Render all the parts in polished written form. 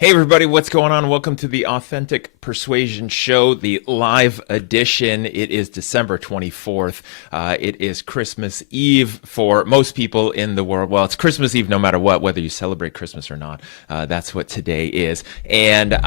Hey everybody, what's going on? Welcome to the Authentic Persuasion Show, the live edition. It is December 24th. It is Christmas Eve for most people in the world. Well, it's Christmas Eve no matter what, whether you celebrate Christmas or not. That's what today is. And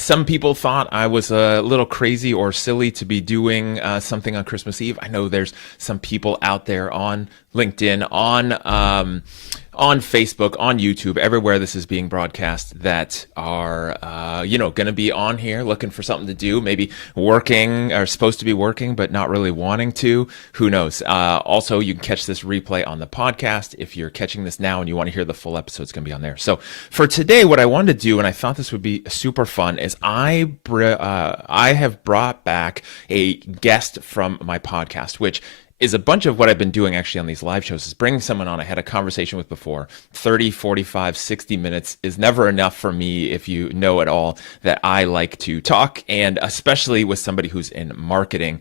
some people thought I was a little crazy or silly to be doing something on Christmas Eve. I know there's some people out there on LinkedIn, on Facebook, on YouTube, everywhere this is being broadcast that are, going to be on here looking for something to do, maybe working or supposed to be working, but not really wanting to. Who knows? Also, you can catch this replay on the podcast. If you're catching this now and you want to hear the full episode, it's going to be on there. So for today, what I wanted to do, and I thought this would be super fun, is I have brought back a guest from my podcast, which is a bunch of what I've been doing actually on these live shows, is bringing someone on I had a conversation with before. 30, 45, 60 minutes is never enough for me, if you know at all, that I like to talk, and especially with somebody who's in marketing,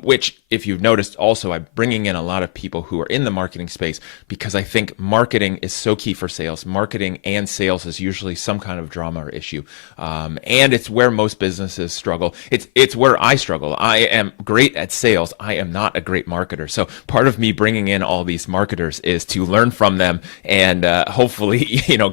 which, if you've noticed also, I'm bringing in a lot of people who are in the marketing space because I think marketing is so key for sales. Marketing and sales is usually some kind of drama or issue, and it's where most businesses struggle. It's where I struggle. I am great at sales. I am not a great marketer. So part of me bringing in all these marketers is to learn from them and hopefully,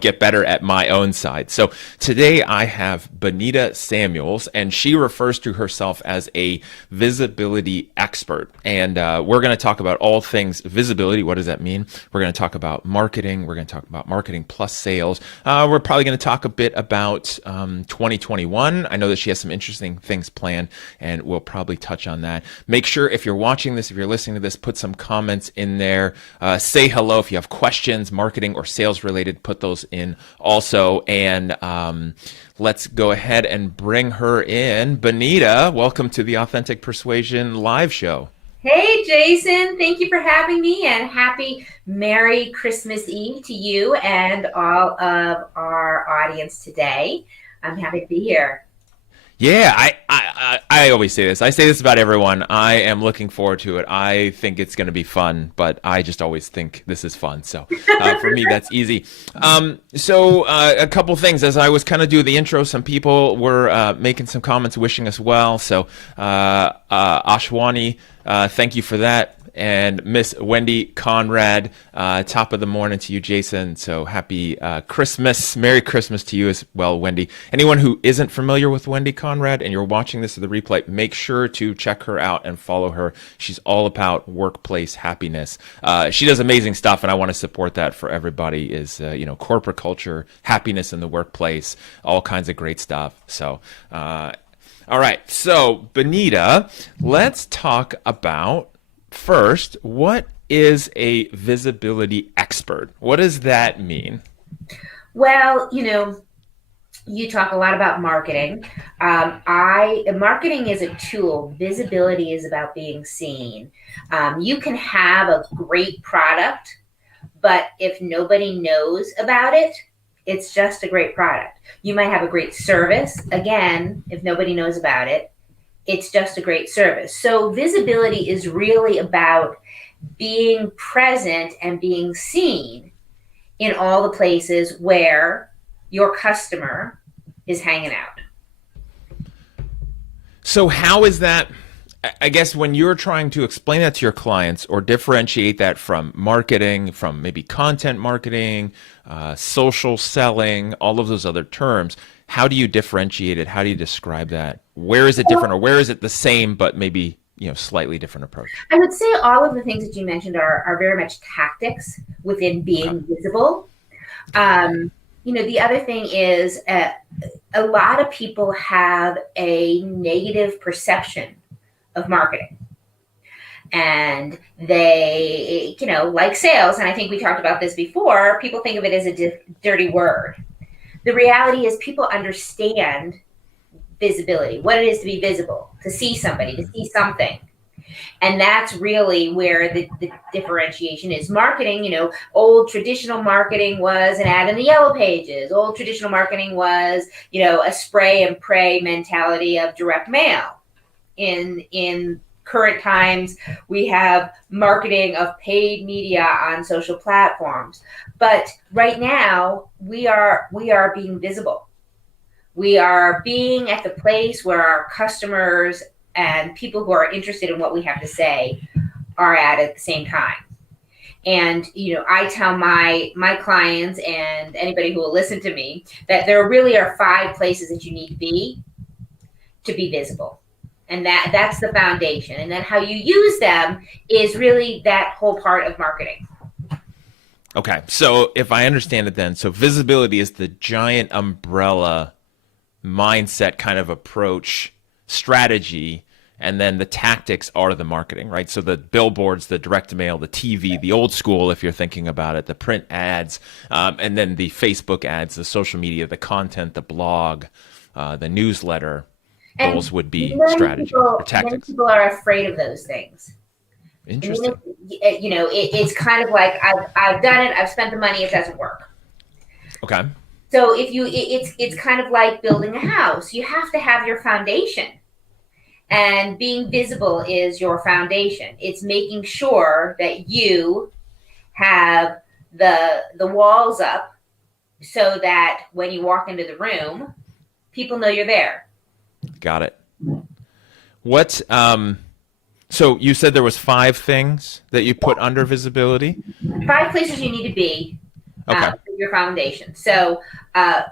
get better at my own side. So today I have Benita Samuels, and she refers to herself as a visibility expert. And we're going to talk about all things visibility. What does that mean? We're going to talk about marketing. We're going to talk about marketing plus sales. We're probably going to talk a bit about 2021. I know that she has some interesting things planned, and we'll probably touch on that. Make sure, if you're watching this, if you're listening to this, put some comments in there. Say hello if you have questions, marketing or sales related, put those in also. And let's go ahead and bring her in. Benita, welcome to the Authentic Persuasion live show. Hey, Jason. Thank you for having me, and happy Merry Christmas Eve to you and all of our audience today. I'm happy to be here. Yeah, I always say this. I say this about everyone. I am looking forward to it. I think it's going to be fun, but I just always think this is fun. So for me, that's easy. So a couple things. As I was kind of doing the intro, some people were making some comments wishing us well. So Ashwani, thank you for that. And Miss Wendy Conrad, top of the morning to you, Jason. So happy Christmas. Merry Christmas to you as well, Wendy. Anyone who isn't familiar with Wendy Conrad and you're watching this at the replay, make sure to check her out and follow her. She's all about workplace happiness. She does amazing stuff, and I want to support that for everybody, is, corporate culture, happiness in the workplace, all kinds of great stuff. So, all right. So, Benita, let's talk about first, what is a visibility expert? What does that mean? Well, you talk a lot about marketing. Marketing is a tool. Visibility is about being seen. You can have a great product, but if nobody knows about it, it's just a great product. You might have a great service. Again, if nobody knows about it, it's just a great service. So visibility is really about being present and being seen in all the places where your customer is hanging out. So how is that? I guess when you're trying to explain that to your clients or differentiate that from marketing, from maybe content marketing, social selling, all of those other terms, how do you differentiate it? How do you describe that? Where is it different, or where is it the same but maybe slightly different approach? I would say all of the things that you mentioned are very much tactics within being visible. The other thing is a lot of people have a negative perception of marketing. And they, like sales, and I think we talked about this before, people think of it as a dirty word. The reality is people understand visibility, what it is to be visible, to see somebody, to see something. And that's really where the differentiation is. Marketing, old traditional marketing was an ad in the yellow pages. Old traditional marketing was, a spray and pray mentality of direct mail. In current times, we have marketing of paid media on social platforms. But right now, we are being visible. We are being at the place where our customers and people who are interested in what we have to say are at the same time. And, I tell my clients and anybody who will listen to me that there really are 5 places that you need to be visible. And that's the foundation. And then how you use them is really that whole part of marketing. Okay. So if I understand it then, so visibility is the giant umbrella mindset kind of approach strategy, and then the tactics are the marketing, right? So the billboards, the direct mail, the TV, the old school, if you're thinking about it, the print ads, and then the Facebook ads, the social media, the content, the blog, the newsletter. And those would be strategy or tactics. Many people are afraid of those things. Interesting. It's kind of like I've done it. I've spent the money. It doesn't work. Okay. So it's kind of like building a house. You have to have your foundation, and being visible is your foundation. It's making sure that you have the walls up so that when you walk into the room, people know you're there. Got it. What? So you said there was 5 things that you put under visibility. 5 places you need to be. Okay. For your foundation. So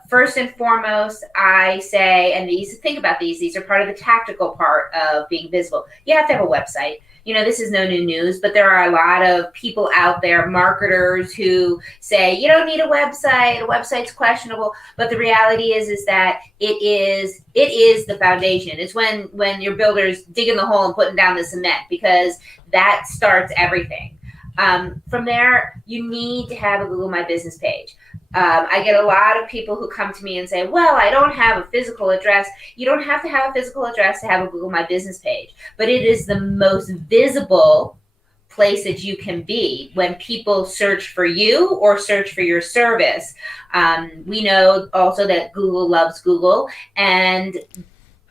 first and foremost, I say, and think about these are part of the tactical part of being visible. You have to have a website. This is no new news, but there are a lot of people out there, marketers, who say you don't need a website. A website's questionable. But the reality is that it is the foundation. It's when your builder's digging the hole and putting down the cement, because that starts everything. From there, you need to have a Google My Business page. I get a lot of people who come to me and say, well, I don't have a physical address. You don't have to have a physical address to have a Google My Business page, but it is the most visible place that you can be when people search for you or search for your service. We know also that Google loves Google, and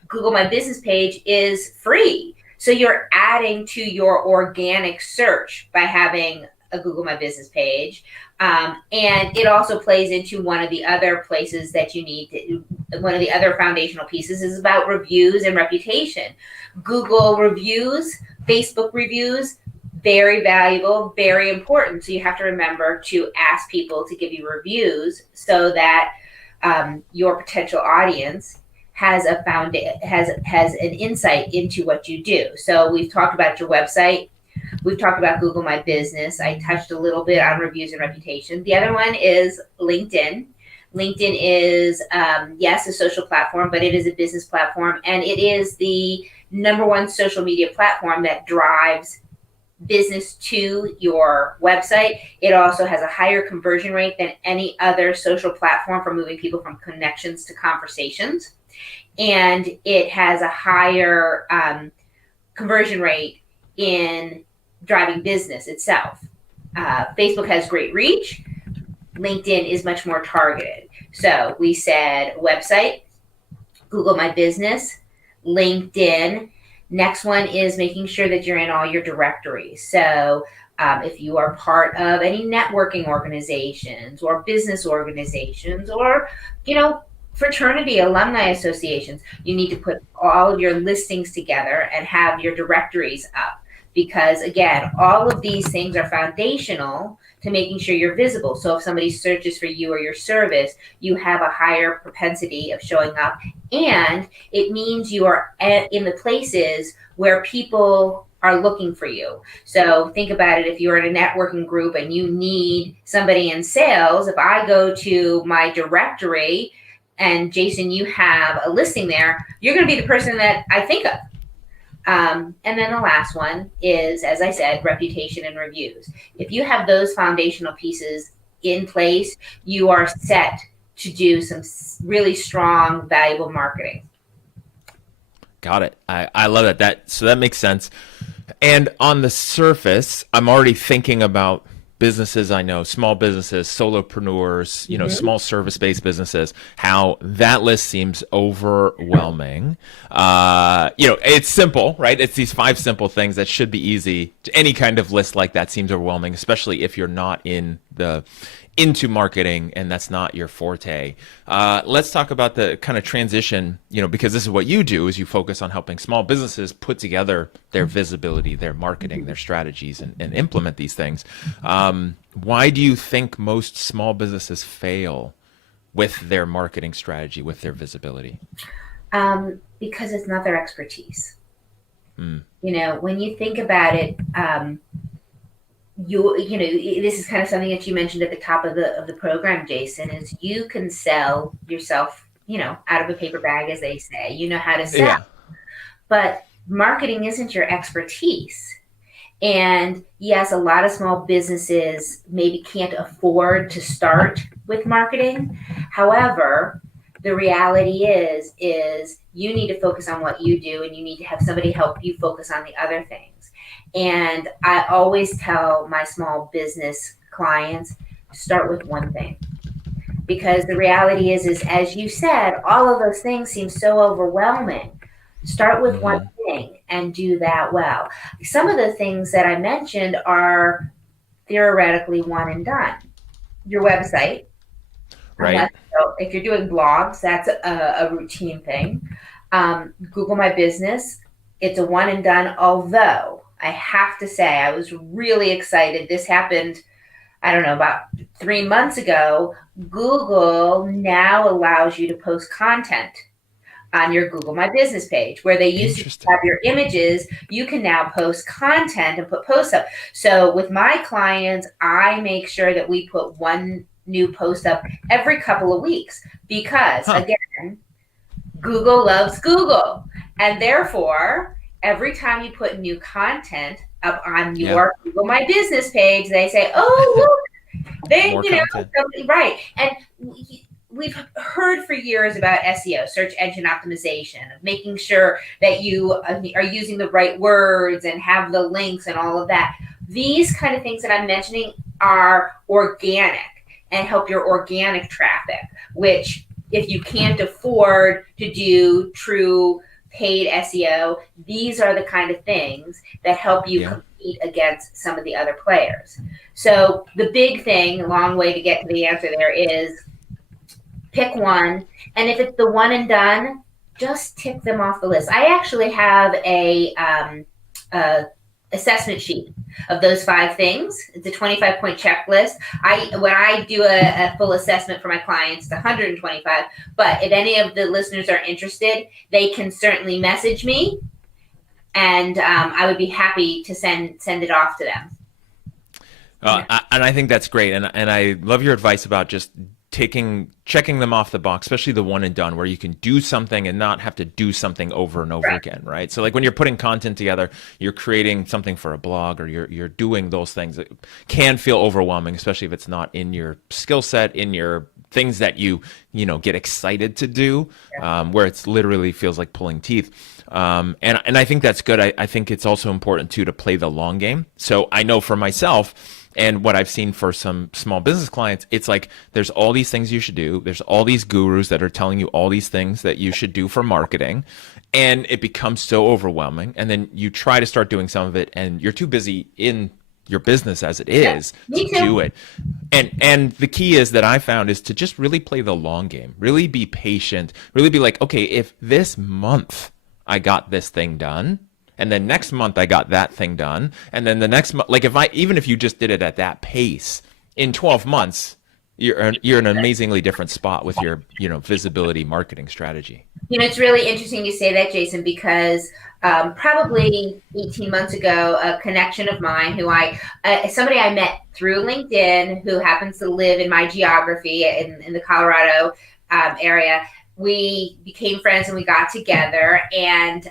Google My Business page is free. So you're adding to your organic search by having a Google My Business page. And it also plays into one of the other places that you need to, one of the other foundational pieces is about reviews and reputation. Google reviews, Facebook reviews, very valuable, very important. So you have to remember to ask people to give you reviews so that your potential audience has an insight into what you do. So we've talked about your website. We've talked about Google My Business. I touched a little bit on reviews and reputation. The other one is LinkedIn. LinkedIn is, yes, a social platform, but it is a business platform, and it is the #1 social media platform that drives business to your website. It also has a higher conversion rate than any other social platform for moving people from connections to conversations. And it has a higher conversion rate in driving business itself. Facebook has great reach. LinkedIn is much more targeted. So we said website, Google My Business, LinkedIn. Next one is making sure that you're in all your directories. So if you are part of any networking organizations or business organizations or, fraternity, alumni associations, you need to put all of your listings together and have your directories up, because again, all of these things are foundational to making sure you're visible. So if somebody searches for you or your service, you have a higher propensity of showing up, and it means you are in the places where people are looking for you. So think about it. If you're in a networking group and you need somebody in sales, if I go to my directory and Jason, you have a listing there, you're going to be the person that I think of. And then the last one is, as I said, reputation and reviews. If you have those foundational pieces in place, you are set to do some really strong, valuable marketing. Got it. I love that. So that makes sense. And on the surface, I'm already thinking about businesses I know, small businesses, solopreneurs, small service-based businesses, how that list seems overwhelming. It's simple, right? It's these 5 simple things that should be easy. Any kind of list like that seems overwhelming, especially if you're not in the into marketing and that's not your forte. Let's talk about the kind of transition, because this is what you do is you focus on helping small businesses put together their visibility, their marketing, their strategies, and implement these things. Why do you think most small businesses fail with their marketing strategy, with their visibility? Because it's not their expertise. When you think about it, this is kind of something that you mentioned at the top of the program, Jason, is you can sell yourself, out of a paper bag, as they say. You know how to sell. Yeah. But marketing isn't your expertise. And yes, a lot of small businesses maybe can't afford to start with marketing. However, the reality is you need to focus on what you do, and you need to have somebody help you focus on the other things. And I always tell my small business clients, start with one thing. Because the reality is as you said, all of those things seem so overwhelming. Start with one thing and do that well. Some of the things that I mentioned are theoretically one and done. Your website. Right. So if you're doing blogs, that's a routine thing. Google My Business, it's a one and done, although I have to say I was really excited. This happened, I don't know, about 3 months ago. Google now allows you to post content on your Google My Business page, where they used to have your images. You can now post content and put posts up. So with my clients, I make sure that we put one new post up every couple of weeks, because again, Google loves Google. And therefore, every time you put new content up on your Google My Business page, they say, oh, look, they, right. And we've heard for years about SEO, search engine optimization, of making sure that you are using the right words and have the links and all of that. These kind of things that I'm mentioning are organic and help your organic traffic, which if you can't afford to do true paid SEO, these are the kind of things that help you compete against some of the other players. So the big thing, long way to get to the answer there, is pick one. And if it's the one and done, just tick them off the list. I actually have a assessment sheet of those 5 things. It's a 25-point checklist. When I do a full assessment for my clients, it's 125. But if any of the listeners are interested, they can certainly message me, and I would be happy to send it off to them. And I think that's great. And I love your advice about just checking them off the box, especially the one and done, where you can do something and not have to do something over and over again, right? So like when you're putting content together, you're creating something for a blog, or you're doing those things that can feel overwhelming, especially if it's not in your skill set, in your things that you get excited to do, where it's literally feels like pulling teeth. And I think that's good. I think it's also important too to play the long game. So I know for myself, and what I've seen for some small business clients, it's like there's all these things you should do. There's all these gurus that are telling you all these things that you should do for marketing. And it becomes so overwhelming. And then you try to start doing some of it, and you're too busy in your business as it is to do it. And the key is that I found is to just really play the long game, really be patient, really be like, okay, if this month I got this thing done, and then next month I got that thing done, and then the next month, like even if you just did it at that pace, in 12 months, you're in an amazingly different spot with your visibility marketing strategy. It's really interesting you say that, Jason, because probably 18 months ago, a connection of mine somebody I met through LinkedIn, who happens to live in my geography in the Colorado area, we became friends and we got together, and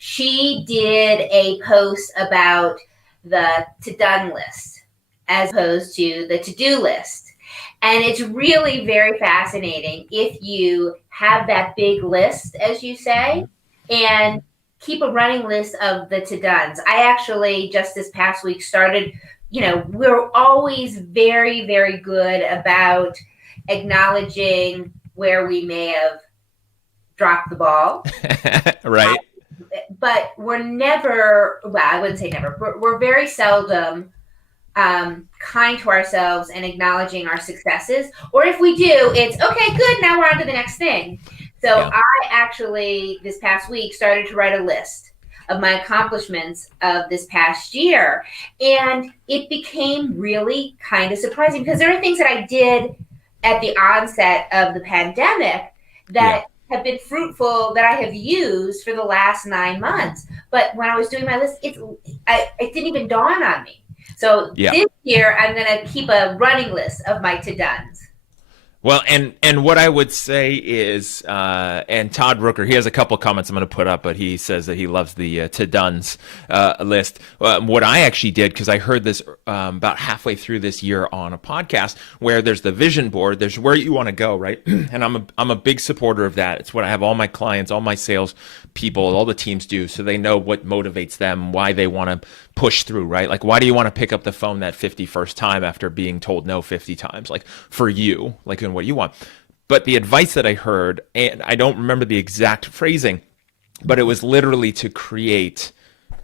she did a post about the to-done list as opposed to the to-do list. And it's really very fascinating if you have that big list, as you say, and keep a running list of the to-dones. I actually just this past week started, we're always very, very good about acknowledging where we may have dropped the ball. Right. But we're never, well, I wouldn't say never, we're very seldom kind to ourselves and acknowledging our successes. Or if we do, it's okay, good, now we're on to the next thing. So Yeah. I actually, this past week, started to write a list of my accomplishments of this past year. And it became really kind of surprising because there are things that I did at the onset of the pandemic that have been fruitful, that I have used for the last 9 months. But when I was doing my list, it didn't even dawn on me. So this year, I'm going to keep a running list of my to-dones. Well, and what I would say is, and Todd Rooker, he has a couple comments I'm going to put up, but he says that he loves the to-dones list. What I actually did, because I heard this about halfway through this year on a podcast, where there's the vision board, there's where you want to go, right? And I'm a big supporter of that. It's what I have all my clients, all my sales people, all the teams do, so they know what motivates them, why they want to push through, right? Like, why do you want to pick up the phone that 51st time after being told no 50 times? Like, for you, like, in what you want. But the advice that I heard, and I don't remember the exact phrasing, but it was literally to create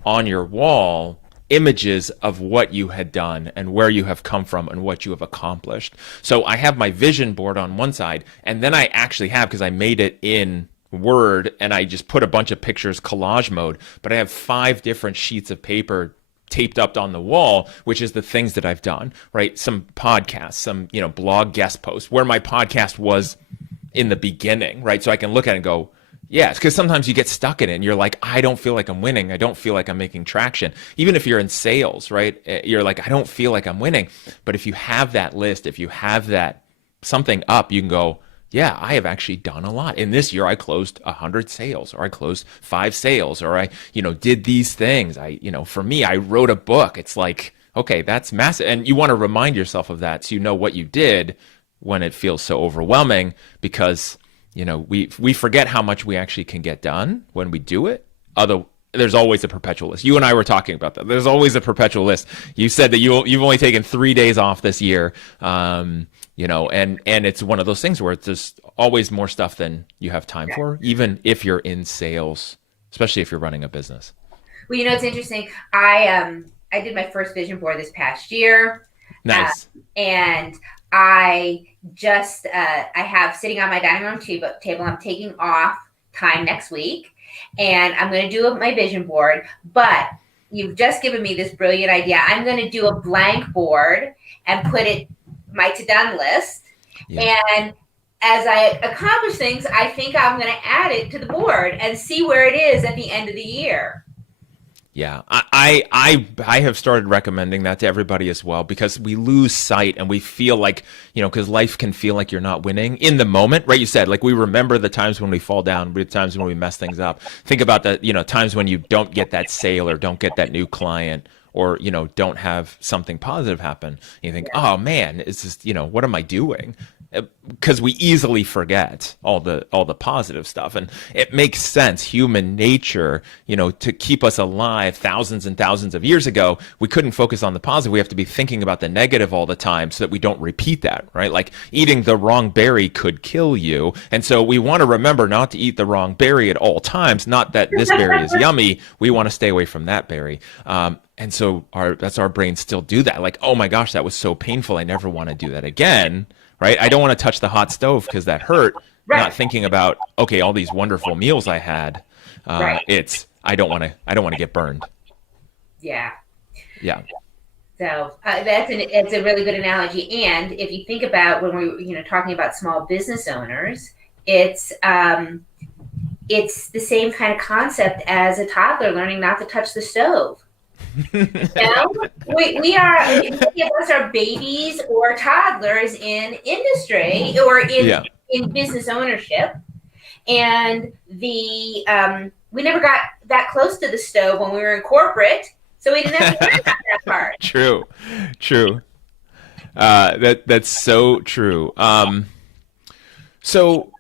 on your wall images of what you had done and where you have come from and what you have accomplished. So I have my vision board on one side, and then I actually have, because I made it in Word and I just put a bunch of pictures collage mode, but I have 5 different sheets of paper taped up on the wall, which is the things that I've done, right? Some podcasts, some, blog guest posts where my podcast was in the beginning, right? So I can look at it and go, yes, because sometimes you get stuck in it and you're like, I don't feel like I'm winning. I don't feel like I'm making traction. Even if you're in sales, right? You're like, I don't feel like I'm winning. But if you have that list, if you have that something up, you can go, yeah, I have actually done a lot. In this year, I closed 100 sales, or I closed 5 sales, or I, did these things. For me, I wrote a book. It's like, okay, that's massive. And you want to remind yourself of that so you know what you did when it feels so overwhelming, because, we forget how much we actually can get done when we do it. There's always a perpetual list. You and I were talking about that. There's always a perpetual list. You said that you've only taken 3 days off this year. And it's one of those things where it's just always more stuff than you have time for, even if you're in sales, especially if you're running a business. Well, it's interesting. I did my first vision board this past year. Nice. And I just, I have sitting on my dining room table, I'm taking off time next week, and I'm going to do my vision board, but you've just given me this brilliant idea. I'm going to do a blank board and put it my to-done list. Yeah. And as I accomplish things, I think I'm going to add it to the board and see where it is at the end of the year. Yeah, I have started recommending that to everybody as well, because we lose sight and we feel like, because life can feel like you're not winning in the moment, right? You said, like, we remember the times when we fall down, the times when we mess things up. Think about the, times when you don't get that sale or don't get that new client, or, don't have something positive happen. And you think, oh man, it's just, what am I doing? Because we easily forget all the positive stuff, and it makes sense. Human nature, to keep us alive thousands and thousands of years ago, we couldn't focus on the positive. We have to be thinking about the negative all the time so that we don't repeat that, right? Like, eating the wrong berry could kill you, and so we want to remember not to eat the wrong berry at all times. Not that this berry is yummy. We want to stay away from that berry. And so that's our brains still do that. Like, oh my gosh, that was so painful. I never want to do that again. Right? I don't want to touch the hot stove because that hurt. Right. Not thinking about, okay, all these wonderful meals I had. Right. I don't want to get burned. Yeah. Yeah. So it's a really good analogy. And if you think about when we're talking about small business owners, it's the same kind of concept as a toddler learning not to touch the stove. We are, many of us are babies or toddlers in industry or in business ownership, and we never got that close to the stove when we were in corporate, so we didn't have to worry about that part. True. That's so true. So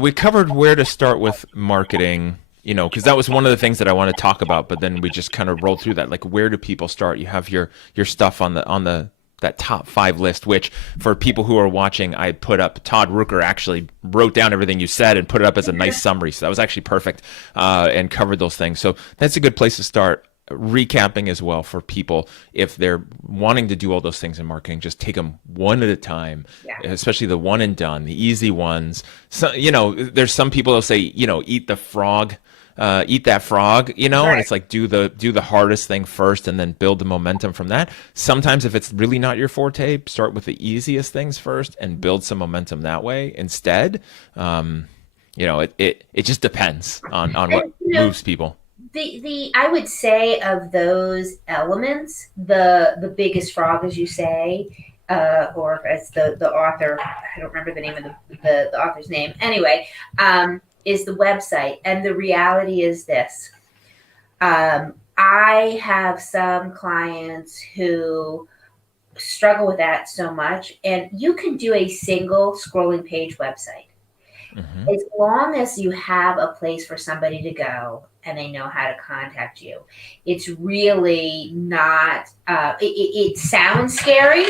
we covered where to start with marketing. Because that was one of the things that I want to talk about, but then we just kind of rolled through that. Like, where do people start? You have your stuff on that top 5 list, which for people who are watching, I put up. Todd Rooker actually wrote down everything you said and put it up as a nice summary. So that was actually perfect, and covered those things. So that's a good place to start. recapping as well for people, if they're wanting to do all those things in marketing, just take them one at a time, Yeah. especially the one and done, the easy ones. So, there's some people that'll say, eat the frog, eat that frog, Right. and it's like do the hardest thing first and then build the momentum from that. Sometimes if it's really not your forte, start with the easiest things first and build some momentum that way instead. It just depends on what moves people. The I would say of those elements, the biggest frog, as you say, or as the author, I don't remember the name of the author's name. Anyway, is the website, and the reality is this: I have some clients who struggle with that so much, and you can do a single scrolling page website. Mm-hmm. As long as you have a place for somebody to go and they know how to contact you, it's really not, it sounds scary.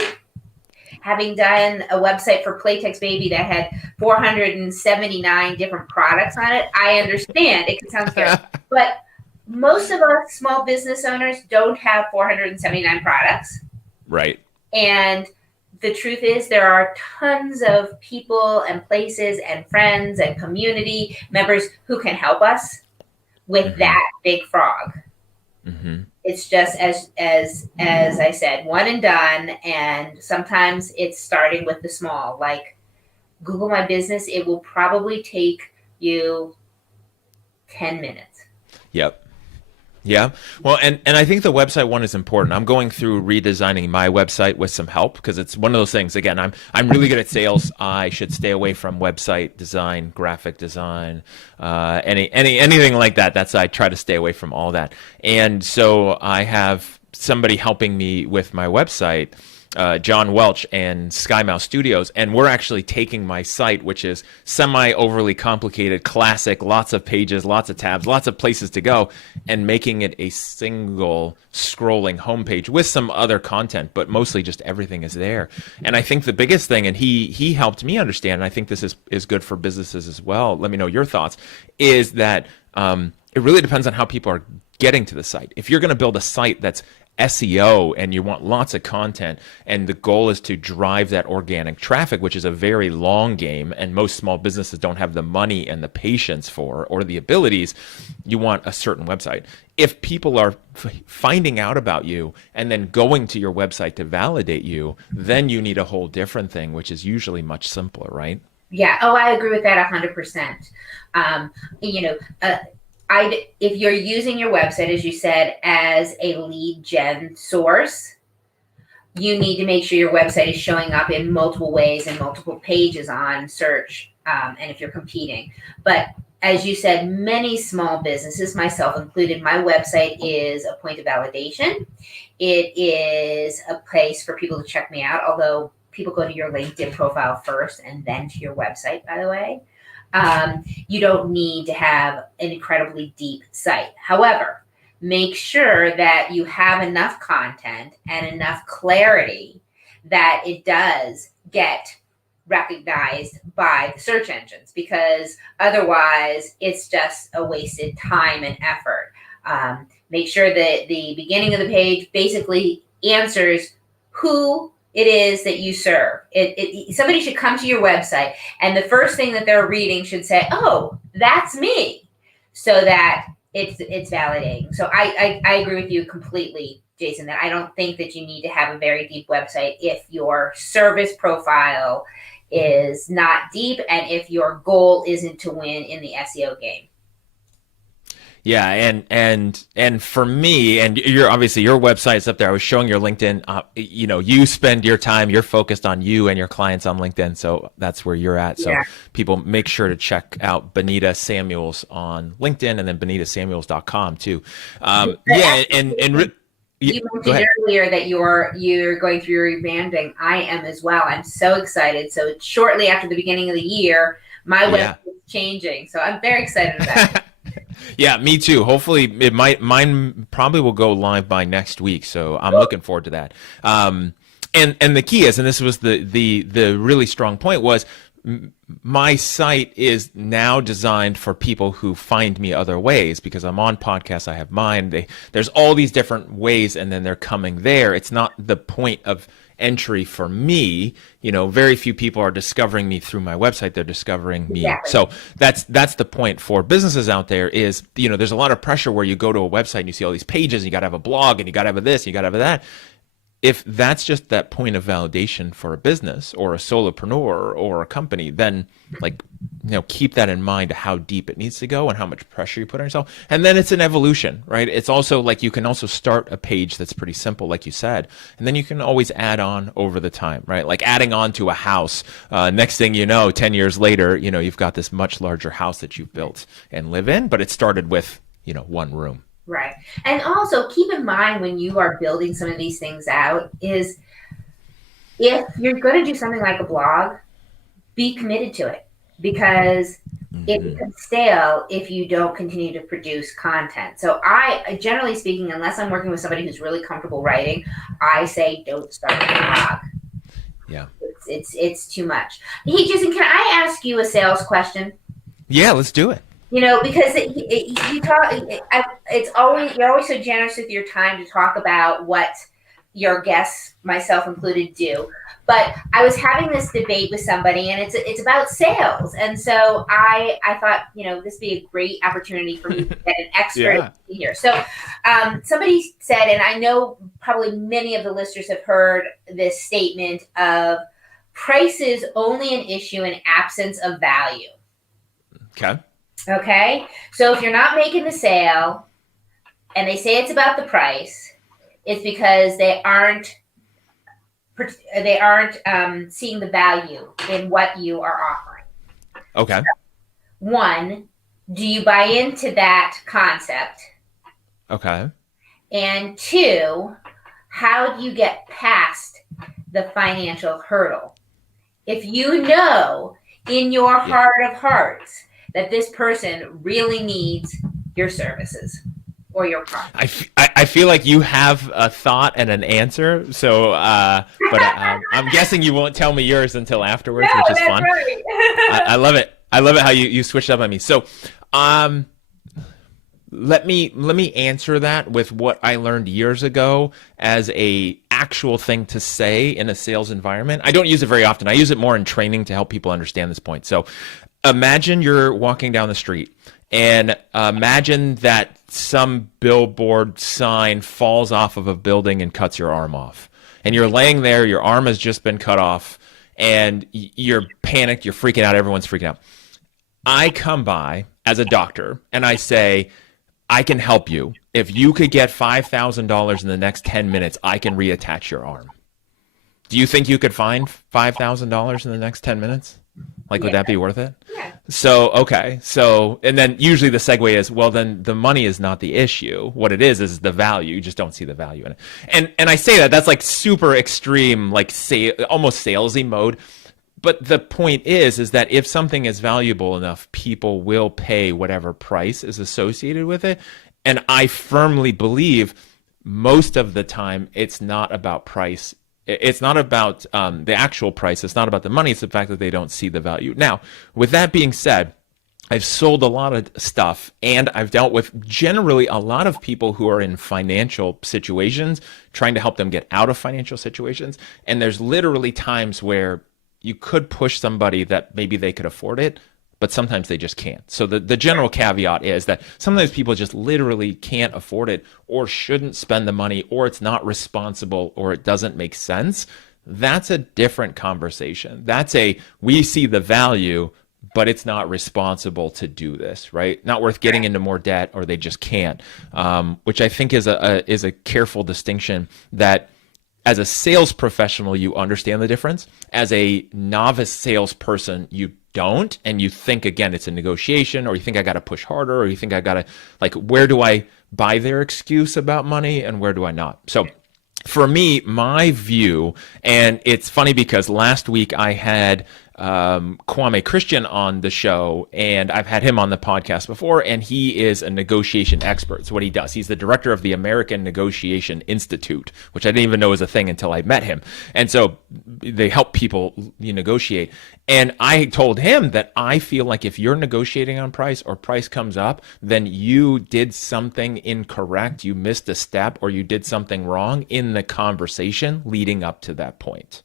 Having done a website for Playtex Baby that had 479 different products on it, I understand it can sound scary. But most of us small business owners don't have 479 products. Right. And the truth is, there are tons of people and places and friends and community members who can help us with Mm-hmm. that big frog. Mm-hmm. It's just as I said, one and done. And sometimes it's starting with the small, like Google My Business. It will probably take you 10 minutes. Yep. Yeah. Well, and I think the website one is important. I'm going through redesigning my website with some help because it's one of those things. Again, I'm really good at sales. I should stay away from website design, graphic design, anything like that. I try to stay away from all that. And so I have somebody helping me with my website, John Welch and Sky Mouse Studios, and we're actually taking my site, which is semi-overly complicated, classic, lots of pages, lots of tabs, lots of places to go, and making it a single scrolling homepage with some other content, but mostly just everything is there. And I think the biggest thing, and he helped me understand, and I think this is good for businesses as well, let me know your thoughts, is that it really depends on how people are getting to the site. If you're going to build a site that's SEO and you want lots of content and the goal is to drive that organic traffic, which is a very long game and most small businesses don't have the money and the patience for or the abilities, you want a certain website. If people are finding out about you and then going to your website to validate you, then you need a whole different thing, which is usually much simpler, right? Yeah. Oh, I agree with that 100%. If you're using your website, as you said, as a lead gen source, you need to make sure your website is showing up in multiple ways and multiple pages on search, and if you're competing. But as you said, many small businesses, myself included, my website is a point of validation. It is a place for people to check me out, although people go to your LinkedIn profile first and then to your website, by the way. You don't need to have an incredibly deep site. However, make sure that you have enough content and enough clarity that it does get recognized by the search engines, because otherwise it's just a wasted time and effort. Make sure that the beginning of the page basically answers who it is that you serve. Somebody should come to your website and the first thing that they're reading should say, "Oh, that's me," so that it's validating. So I agree with you completely, Jason, that I don't think that you need to have a very deep website if your service profile is not deep and if your goal isn't to win in the SEO game. Yeah, and for me, and you're obviously your website's up there. I was showing your LinkedIn. You spend your time, you're focused on you and your clients on LinkedIn, so that's where you're at. So Yeah. people make sure to check out Benita Samuels on LinkedIn and then benitasamuels.com too. You mentioned earlier that you're going through your rebranding. I am as well. I'm so excited. So shortly after the beginning of the year, my website is changing. So I'm very excited about it. Yeah, me too. Hopefully mine probably will go live by next week. So I'm looking forward to that. And the key is, and this was the really strong point, was my site is now designed for people who find me other ways, because I'm on podcasts, I have mine. There's all these different ways, and then they're coming there. It's not the point of entry for me. Very few people are discovering me through my website. They're discovering me. Exactly. So that's the point for businesses out there is, there's a lot of pressure where you go to a website and you see all these pages, and you got to have a blog, and you got to have this, and you got to have that. If that's just that point of validation for a business or a solopreneur or a company, then keep that in mind, how deep it needs to go and how much pressure you put on yourself. And then it's an evolution, right? It's also you can also start a page that's pretty simple, like you said, and then you can always add on over the time, right? Like adding on to a house. Next thing you know, 10 years later, you've got this much larger house that you've built and live in, but it started with, one room. Right. And also keep in mind when you are building some of these things out is if you're going to do something like a blog, be committed to it, because it becomes stale if you don't continue to produce content. So I, generally speaking, unless I'm working with somebody who's really comfortable writing, I say don't start a blog. Yeah. It's too much. Hey, Jason, can I ask you a sales question? Yeah, let's do it. Because you talk, you're always so generous with your time to talk about what your guests, myself included, do. But I was having this debate with somebody, and it's about sales, and so I thought this would be a great opportunity for me to get an expert here. So somebody said, and I know probably many of the listeners have heard this statement of price is only an issue in absence of value. Okay, so if you're not making the sale and they say it's about the price, it's because they aren't seeing the value in what you are offering. Okay. So, one, do you buy into that concept? Okay. And two, how do you get past the financial hurdle? If you know in your heart of hearts that this person really needs your services or your product. I feel like you have a thought and an answer, so but I'm guessing you won't tell me yours until afterwards, which is fun. Right. I love it. I love it how you switched up on me. So let me answer that with what I learned years ago as a actual thing to say in a sales environment. I don't use it very often. I use it more in training to help people understand this point. So imagine you're walking down the street, and imagine that some billboard sign falls off of a building and cuts your arm off. And you're laying there, your arm has just been cut off, and you're panicked, you're freaking out, everyone's freaking out. I come by as a doctor, and I say, I can help you. If you could get $5,000 in the next 10 minutes, I can reattach your arm. Do you think you could find $5,000 in the next 10 minutes? Would that be worth it? Yeah. So, okay. So, and then usually the segue is, well, then the money is not the issue. What it is the value. You just don't see the value in it. And I say that's super extreme, almost salesy mode. But the point is that if something is valuable enough, people will pay whatever price is associated with it. And I firmly believe most of the time it's not about price. It's not about the actual price. It's not about the money. It's the fact that they don't see the value. Now, with that being said, I've sold a lot of stuff, and I've dealt with generally a lot of people who are in financial situations, trying to help them get out of financial situations. And there's literally times where you could push somebody that maybe they could afford it, but sometimes they just can't. So the general caveat is that sometimes people just literally can't afford it, or shouldn't spend the money, or it's not responsible, or it doesn't make sense. That's a different conversation. That's we see the value, but it's not responsible to do this, right? Not worth getting into more debt, or they just can't, which I think is a careful distinction that as a sales professional, you understand the difference. As a novice salesperson, you don't, and you think, again, it's a negotiation, or you think I got to push harder, or you think I got to, where do I buy their excuse about money and where do I not? So for me, my view, and it's funny because last week I had Kwame Christian on the show, and I've had him on the podcast before, and he is a negotiation expert. So what he does, he's the director of the American Negotiation Institute, which I didn't even know was a thing until I met him. And so they help people negotiate. And I told him that I feel like if you're negotiating on price or price comes up, then you did something incorrect, you missed a step, or you did something wrong in the conversation leading up to that point.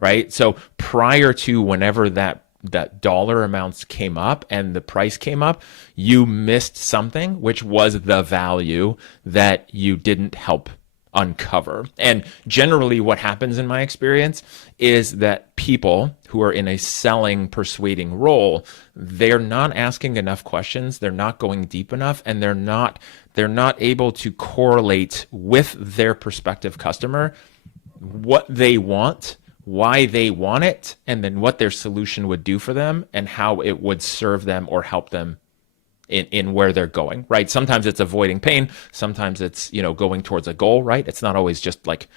Right. So prior to whenever that dollar amounts came up and the price came up, you missed something, which was the value that you didn't help uncover. And generally what happens in my experience is that people who are in a selling, persuading role, they're not asking enough questions, they're not going deep enough, and they're not able to correlate with their prospective customer what they want, why they want it, and then what their solution would do for them and how it would serve them or help them in where they're going, right? Sometimes it's avoiding pain. Sometimes it's, going towards a goal, right? It's not always just like,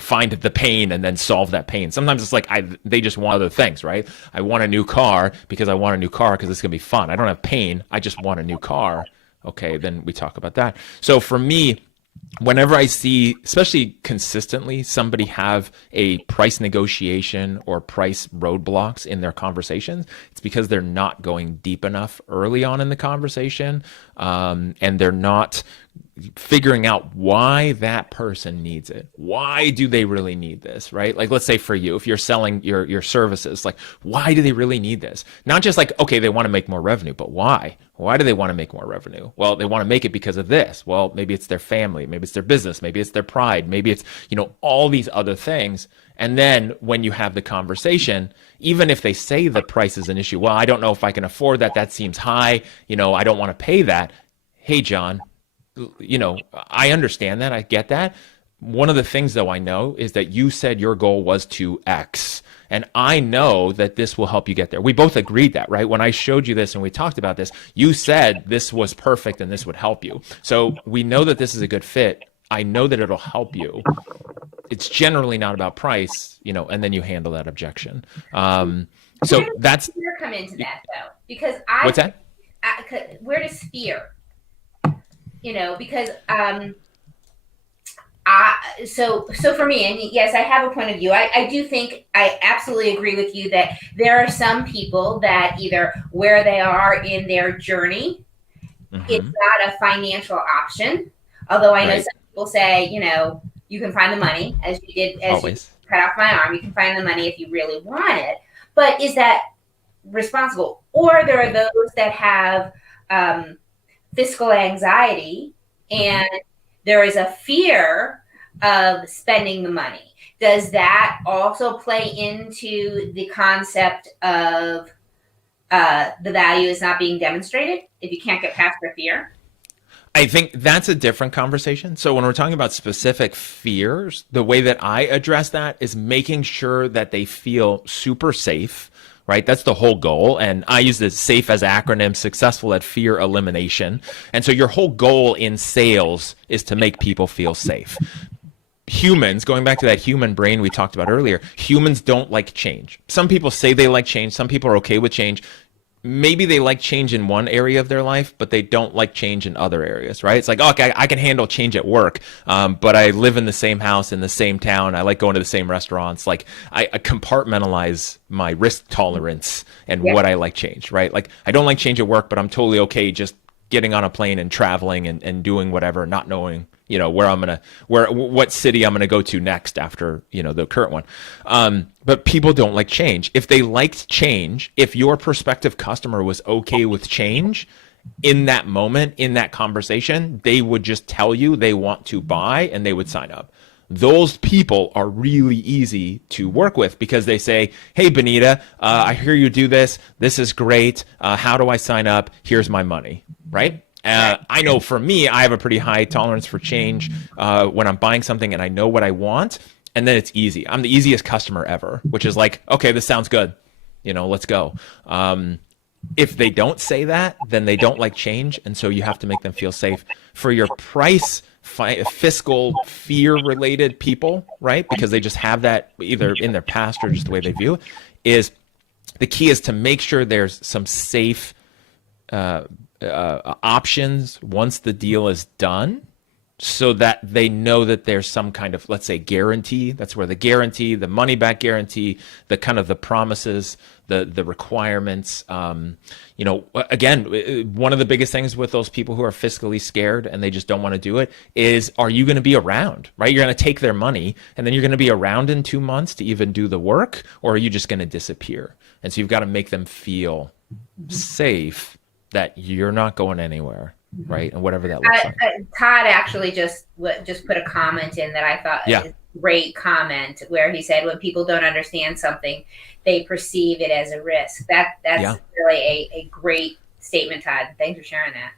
find the pain and then solve that pain. Sometimes it's like they just want other things, right? I want a new car because I want a new car because it's going to be fun. I don't have pain. I just want a new car. Okay, then we talk about that. So for me, whenever I see, especially consistently, somebody have a price negotiation or price roadblocks in their conversations, it's because they're not going deep enough early on in the conversation, and they're not figuring out why that person needs it. Why do they really need this, right? Like, let's say for you, if you're selling your services, like, why do they really need this? Not just like, okay, they want to make more revenue, but why? Why do they want to make more revenue? Well, they want to make it because of this. Well, maybe it's their family, maybe it's their business, maybe it's their pride, maybe it's, all these other things. And then when you have the conversation, even if they say the price is an issue, well, I don't know if I can afford that. That seems high. I don't want to pay that. Hey, John, I understand that. I get that. One of the things, though, I know is that you said your goal was to X. And I know that this will help you get there. We both agreed that, right? When I showed you this and we talked about this, you said this was perfect and this would help you. So we know that this is a good fit. I know that it'll help you. It's generally not about price, and then you handle that objection. So that's fear come into that, though, because what's that? Where does fear? Because so for me, and yes, I have a point of view. I do think I absolutely agree with you that there are some people that either where they are in their journey, it's not a financial option. Although I know some people say, you can find the money as you did, as Always. You cut off my arm, you can find the money if you really want it. But is that responsible? Or there are those that have fiscal anxiety and there is a fear of spending the money. Does that also play into the concept of the value is not being demonstrated if you can't get past the fear? I think that's a different conversation. So when we're talking about specific fears, the way that I address that is making sure that they feel super safe, right? That's the whole goal. And I use the SAFE as acronym, successful at fear elimination. And so your whole goal in sales is to make people feel safe. Humans, going back to that human brain we talked about earlier, humans don't like change. Some people say they like change. Some people are okay with change. Maybe they like change in one area of their life, but they don't like change in other areas, right? It's like, oh, okay, I can handle change at work, but I live in the same house, in the same town. I like going to the same restaurants. Like I compartmentalize my risk tolerance and what I like change, right? Like I don't like change at work, but I'm totally okay just getting on a plane and traveling and doing whatever, not knowing, what city I'm gonna go to next after, the current one. But people don't like change. If they liked change, if your prospective customer was okay with change in that moment, in that conversation, they would just tell you they want to buy and they would sign up. Those people are really easy to work with because they say, hey, Benita, I hear you do this. This is great. How do I sign up? Here's my money, right? I know for me, I have a pretty high tolerance for change when I'm buying something and I know what I want. And then it's easy. I'm the easiest customer ever, which is like, okay, this sounds good. Let's go. If they don't say that, then they don't like change. And so you have to make them feel safe. For your price, fiscal fear-related people, right? Because they just have that either in their past or just the way they view it, is the key is to make sure there's some safe options once the deal is done, so that they know that there's some kind of, let's say, guarantee. That's where the guarantee, the money back guarantee, the kind of the promises, the requirements. Again, one of the biggest things with those people who are fiscally scared and they just don't want to do it is, are you going to be around, right? You're going to take their money and then you're going to be around in 2 months to even do the work, or are you just going to disappear? And so you've got to make them feel safe that you're not going anywhere. Right, and whatever that looks like. Todd actually just put a comment in that I thought is a great comment, where he said, when people don't understand something, they perceive it as a risk. That's really a great statement, Todd. Thanks for sharing that.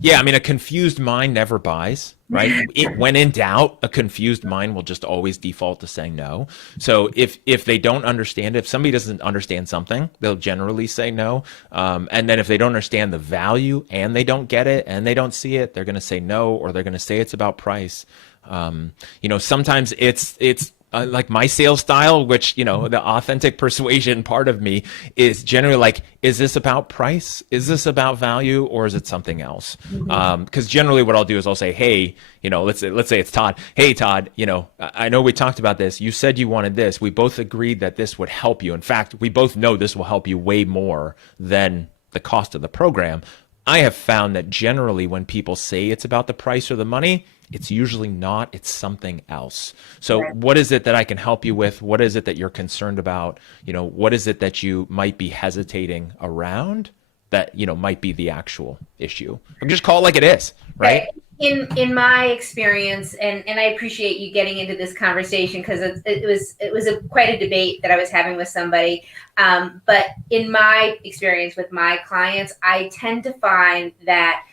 Yeah, I mean, a confused mind never buys, right? When in doubt, a confused mind will just always default to saying no. So if they don't understand, if somebody doesn't understand something, they'll generally say no. And then if they don't understand the value and they don't get it and they don't see it, they're going to say no, or they're going to say it's about price. Sometimes it's like my sales style, which, the authentic persuasion part of me is generally like, is this about price? Is this about value? Or is it something else? Because generally what I'll do is I'll say, hey, let's say it's Todd. Hey, Todd, I know we talked about this. You said you wanted this. We both agreed that this would help you. In fact, we both know this will help you way more than the cost of the program. I have found that generally when people say it's about the price or the money, it's usually not. It's something else. So what is it that I can help you with? What is it that you're concerned about? What is it that you might be hesitating around that, might be the actual issue? Or just call it like it is, right? In my experience, and I appreciate you getting into this conversation, because it was quite a debate that I was having with somebody. But in my experience with my clients, I tend to find that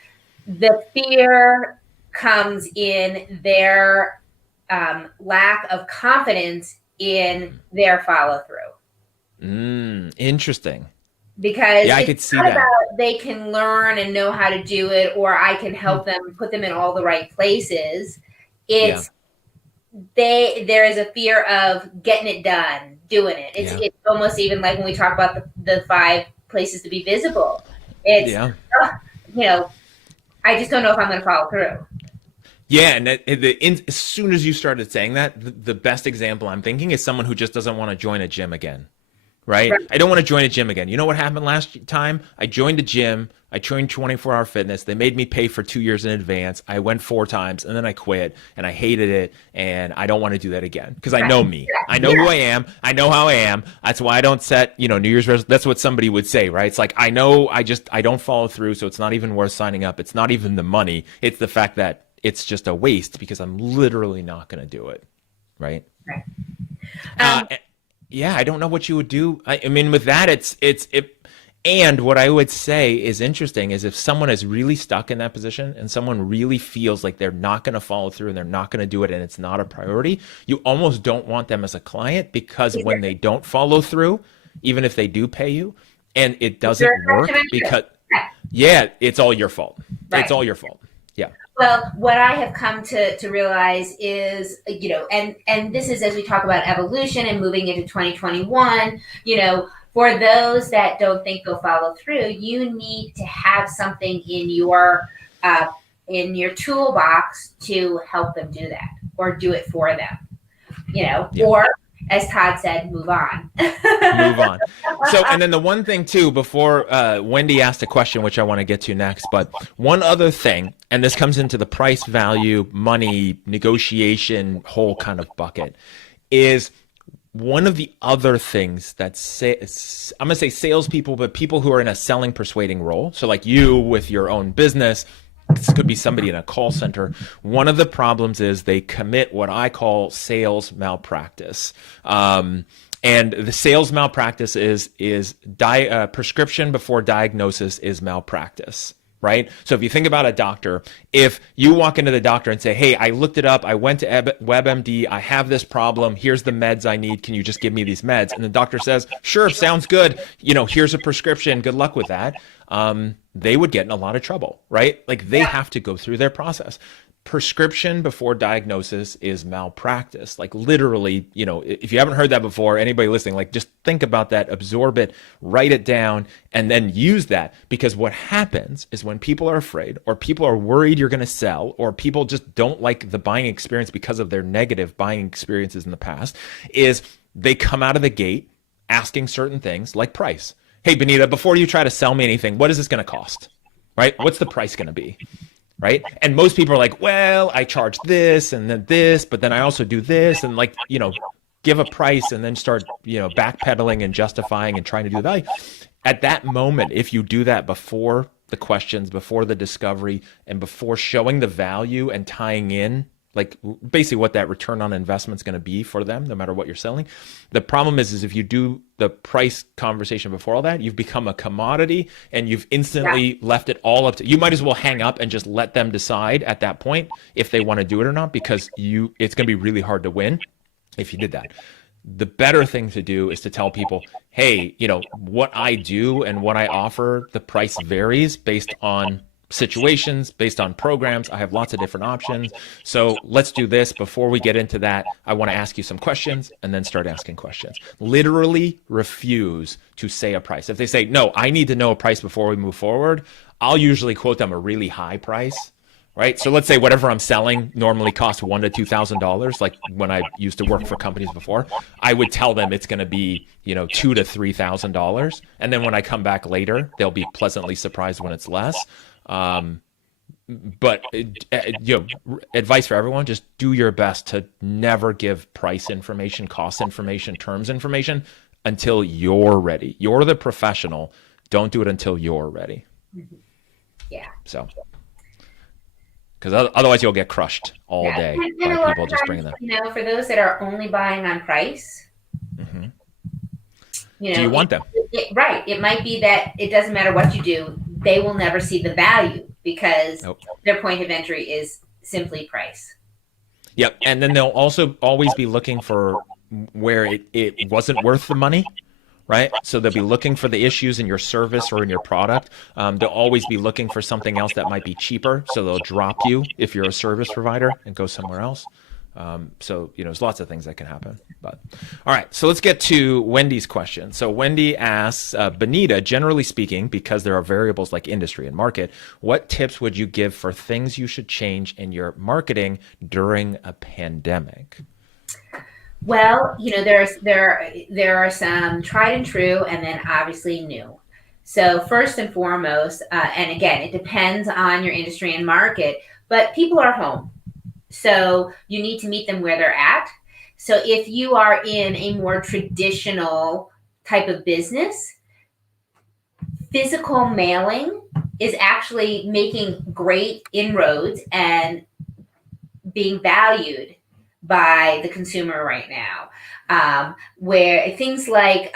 the fear comes in their lack of confidence in their follow through. Interesting. Because I could see not that. about they can learn and know how to do it, or I can help them put them in all the right places. It's there is a fear of getting it done, doing it. It's almost even like when we talk about the 5 places to be visible. It's I just don't know if I'm going to follow through. Yeah, and as soon as you started saying that, the best example I'm thinking is someone who just doesn't want to join a gym again, right? I don't want to join a gym again. You know what happened last time? I joined a gym. I joined 24-Hour Fitness. They made me pay for 2 years in advance. I went 4 times, and then I quit, and I hated it, and I don't want to do that again because I know me. I know who I am. I know how I am. That's why I don't set, New Year's resolutions. That's what somebody would say, right? It's like, I know I don't follow through, so it's not even worth signing up. It's not even the money. It's the fact that it's just a waste because I'm literally not going to do it, right? I don't know what you would do. I mean, with that, and what I would say is interesting is if someone is really stuck in that position and someone really feels like they're not going to follow through and they're not going to do it and it's not a priority, you almost don't want them as a client, because when they don't follow through, even if they do pay you and it doesn't work, because it's all your fault. It's all your fault. Yeah. Well, what I have come to realize is, and this is as we talk about evolution and moving into 2021, for those that don't think they'll follow through, you need to have something in your toolbox to help them do that, or do it for them, or as Todd said, move on. Move on. So, and then the one thing too, before Wendy asked a question, which I want to get to next, but one other thing, and this comes into the price, value, money, negotiation, whole kind of bucket, is one of the other things that I'm going to say salespeople, but people who are in a selling, persuading role. So like you with your own business, this could be somebody in a call center. One of the problems is they commit what I call sales malpractice. And the sales malpractice is prescription before diagnosis is malpractice, right? So if you think about a doctor, if you walk into the doctor and say, hey, I looked it up, I went to WebMD, I have this problem, here's the meds I need, can you just give me these meds? And the doctor says, sure, sounds good, here's a prescription, good luck with that. They would get in a lot of trouble, right? Like they have to go through their process. prescription before diagnosis is malpractice. Like literally, if you haven't heard that before, anybody listening, like just think about that, absorb it, write it down, and then use that. Because what happens is when people are afraid, or people are worried you're going to sell, or people just don't like the buying experience because of their negative buying experiences in the past, is they come out of the gate asking certain things like price. Hey, Benita, before you try to sell me anything, what is this going to cost? Right? What's the price going to be? Right? And most people are like, well, I charge this and then this, but then I also do this, and like, give a price and then start, backpedaling and justifying and trying to do the value. At that moment, if you do that before the questions, before the discovery, and before showing the value and tying in, like basically what that return on investment is going to be for them, no matter what you're selling. The problem is if you do the price conversation before all that, you've become a commodity and you've instantly left it all up to, you might as well hang up and just let them decide at that point if they want to do it or not, because it's going to be really hard to win if you did that. The better thing to do is to tell people, hey, what I do and what I offer, the price varies based on situations, based on programs. I have lots of different options. So let's do this. Before we get into that, I want to ask you some questions, and then start asking questions. Literally refuse to say a price. If they say, no, I need to know a price before we move forward, I'll usually quote them a really high price. Right. So let's say whatever I'm selling normally costs $1,000 to $2,000. Like when I used to work for companies before, I would tell them it's going to be, $2,000 to $3,000. And then when I come back later, they'll be pleasantly surprised when it's less. But advice for everyone: just do your best to never give price information, cost information, terms information until you're ready. You're the professional. Don't do it until you're ready. Yeah. So. Because otherwise you'll get crushed all day by people just bringing that. For those that are only buying on price, do you want them? Right. It might be that it doesn't matter what you do, they will never see the value because their point of entry is simply price. Yep. And then they'll also always be looking for where it wasn't worth the money. Right? So they'll be looking for the issues in your service or in your product. They'll always be looking for something else that might be cheaper. So they'll drop you if you're a service provider and go somewhere else. So, there's lots of things that can happen. But all right, so let's get to Wendy's question. So Wendy asks, Benita, generally speaking, because there are variables like industry and market, what tips would you give for things you should change in your marketing during a pandemic? Well, there are some tried and true, and then obviously new. So first and foremost, and again, it depends on your industry and market, but people are home. So you need to meet them where they're at. So if you are in a more traditional type of business, physical mailing is actually making great inroads and being valued by the consumer right now, where things like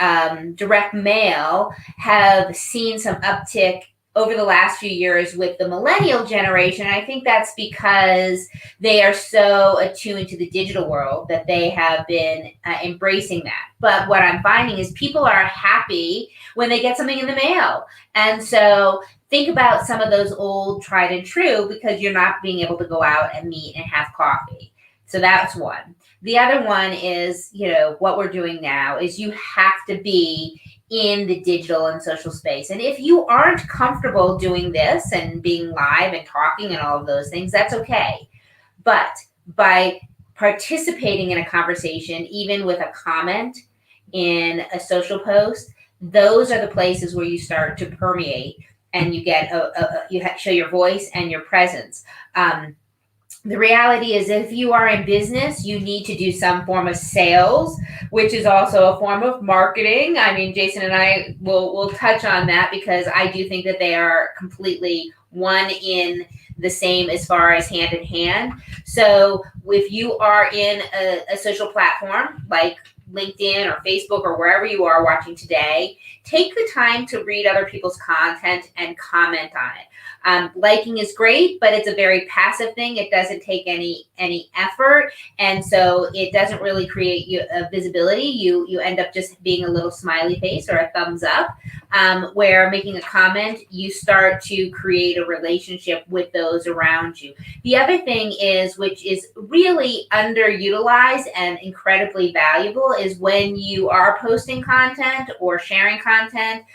direct mail have seen some uptick over the last few years with the millennial generation. I think that's because they are so attuned to the digital world that they have been embracing that. But what I'm finding is people are happy when they get something in the mail. And so think about some of those old tried and true, because you're not being able to go out and meet and have coffee. So that's one. The other one is, what we're doing now is you have to be in the digital and social space. And if you aren't comfortable doing this and being live and talking and all of those things, that's okay. But by participating in a conversation, even with a comment in a social post, those are the places where you start to permeate and you get show your voice and your presence. The reality is, if you are in business, you need to do some form of sales, which is also a form of marketing. I mean, Jason and I will touch on that, because I do think that they are completely one in the same as far as hand in hand. So if you are in a social platform like LinkedIn or Facebook or wherever you are watching today, take the time to read other people's content and comment on it. Liking is great, but it's a very passive thing. It doesn't take any effort, and so it doesn't really create you a visibility. You end up just being a little smiley face or a thumbs up. Where making a comment, you start to create a relationship with those around you. The other thing is, which is really underutilized and incredibly valuable, is when you are posting content or sharing content,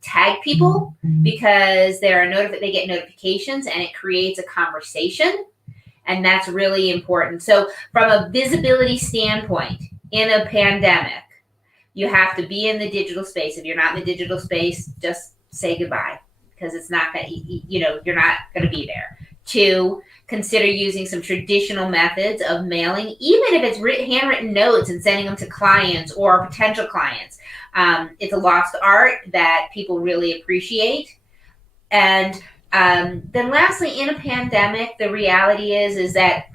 tag people, because they get notifications and it creates a conversation, and that's really important. So from a visibility standpoint, in a pandemic, you have to be in the digital space. If you're not in the digital space, just say goodbye, because it's not that you're not going to be there. 2, consider using some traditional methods of mailing, even if it's handwritten notes and sending them to clients or potential clients. It's a lost art that people really appreciate. And then lastly, in a pandemic, the reality is that